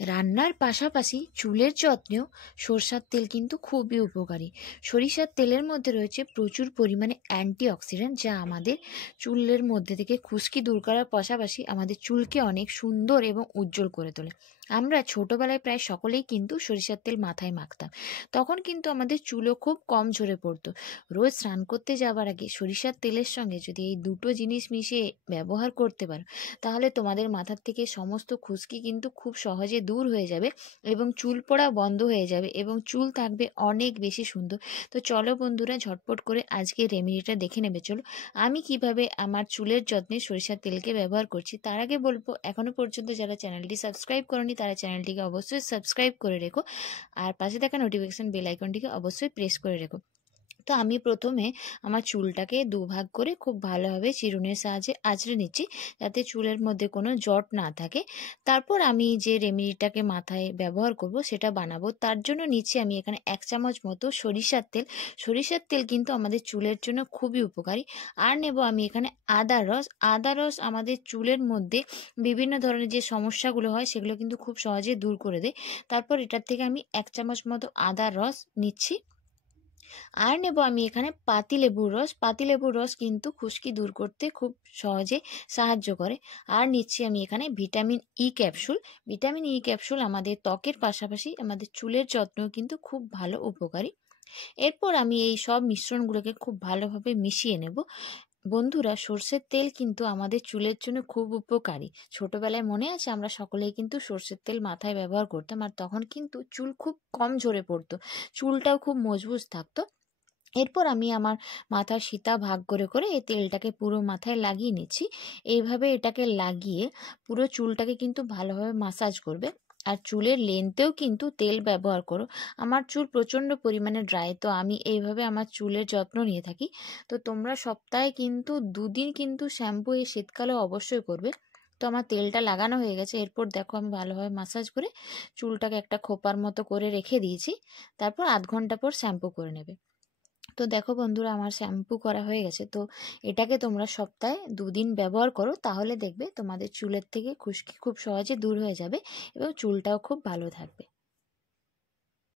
রান্নার পাশাপাশি চুলের যত্নেও সরষের তেল কিন্তু খুবই উপকারী। সরিষার তেলের মধ্যে রয়েছে প্রচুর পরিমাণে অ্যান্টিঅক্সিডেন্ট, যা আমাদের চুলের মধ্যে থেকে খুশকি দূর করার পাশাপাশি আমাদের চুলকে অনেক সুন্দর এবং উজ্জ্বল করে তোলে। আমরা ছোটবেলায় প্রায় সকলেই কিন্তু সরিষার তেল মাথায় মাখতাম। তখন কিন্তু আমাদের চুলও খুব কম ঝরে পড়তো। রোজ স্নান করতে যাওয়ার আগে সরিষার তেলের সঙ্গে যদি এই দুটো জিনিস মিশিয়ে ব্যবহার করতে পারো, তাহলে তোমাদের মাথার থেকে সমস্ত খুশকি কিন্তু খুব সহজে দূর হয়ে যাবে এবং চুল পড়া বন্ধ হয়ে যাবে এবং চুল থাকবে অনেক বেশি সুন্দর। তো চলো বন্ধুরা, ঝটপট করে আজকে রেমেডিটা দেখে নেবে। চলো আমি কিভাবে আমার চুলের যত্নে সরিষার তেলকে ব্যবহার করছি। তার আগে বলবো, এখনো পর্যন্ত যারা চ্যানেলটি সাবস্ক্রাইব করনি তারা চ্যানেলটিকে অবশ্যই সাবস্ক্রাইব করে রেখো, আর পাশে থাকা নোটিফিকেশন বেল আইকনটিকে অবশ্যই প্রেস করে রেখো। তো আমি প্রথমে আমার চুলটাকে দুভাগ করে খুব ভালোভাবে চিরুনির সাহায্যে আঁচড়ে নিচ্ছি, যাতে চুলের মধ্যে কোনো জট না থাকে। তারপর আমি যে রেমেডিটাকে মাথায় ব্যবহার করব সেটা বানাবো। তার জন্য নিচ্ছি আমি এখানে 1 চামচ মতো সরিষার তেল। সরিষার তেল কিন্তু আমাদের চুলের জন্য খুবই উপকারী। আর নেব আমি এখানে আদার রস। আদার রস আমাদের চুলের মধ্যে বিভিন্ন ধরনের যে সমস্যাগুলো হয় সেগুলো কিন্তু খুব সহজে দূর করে দেয়। তারপর এটার থেকে আমি 1 চামচ মতো আদার রস নিচ্ছি। আর নেব আমি এখানে পাতিলেবুর রস। পাতিলেবুর রস কিন্তু খুশকি দূর করতে খুব সহজে সাহায্য করে। আর নিচ্ছি আমি এখানে vitamin E capsule. Vitamin E capsule আমাদের ত্বকের পাশাপাশি আমাদের চুলের যত্নেও কিন্তু খুব ভালো উপকারী। এরপর আমি এই সব মিশ্রণগুলোকে খুব ভালোভাবে মিশিয়ে নেব। বন্ধুরা, সর্ষের তেল কিন্তু আমাদের চুলের জন্য খুব উপকারী। ছোটবেলায় মনে আছে আমরা সকলেই কিন্তু সর্ষের তেল মাথায় ব্যবহার করতাম, আর তখন কিন্তু চুল খুব কম ঝরে পড়তো, চুলটাও খুব মজবুত থাকতো। এরপর আমি আমার মাথার সীতা ভাগ করে করে এই তেলটাকে পুরো মাথায় লাগিয়ে নিচ্ছি। এইভাবে এটাকে লাগিয়ে পুরো চুলটাকে কিন্তু ভালোভাবে মাসাজ করবে। আর চুলের লেন্থেও কিন্তু তেল ব্যবহার করো। আমার চুল প্রচণ্ড পরিমাণে ড্রাই, তো আমি এইভাবে আমার চুলের যত্ন নিয়ে থাকি। তো তোমরা সপ্তাহে কিন্তু 2 দিন কিন্তু শ্যাম্পু এই শীতকালে অবশ্যই করবে। তো আমার তেলটা লাগানো হয়ে গেছে। এরপর দেখো আমি ভালোভাবে মাসাজ করে চুলটাকে একটা খোপার মতো করে রেখে দিয়েছি। তারপর আধ ঘন্টা পর শ্যাম্পু করে নেবে। তো দেখো বন্ধুরা, আমার শ্যাম্পু করা হয়ে গেছে। তো এটাকে তোমরা সপ্তাহে 2 দিন ব্যবহার করো, তাহলে দেখবে তোমাদের চুলের থেকে খুশকি খুব সহজে দূর হয়ে যাবে এবং চুলটাও খুব ভালো থাকবে।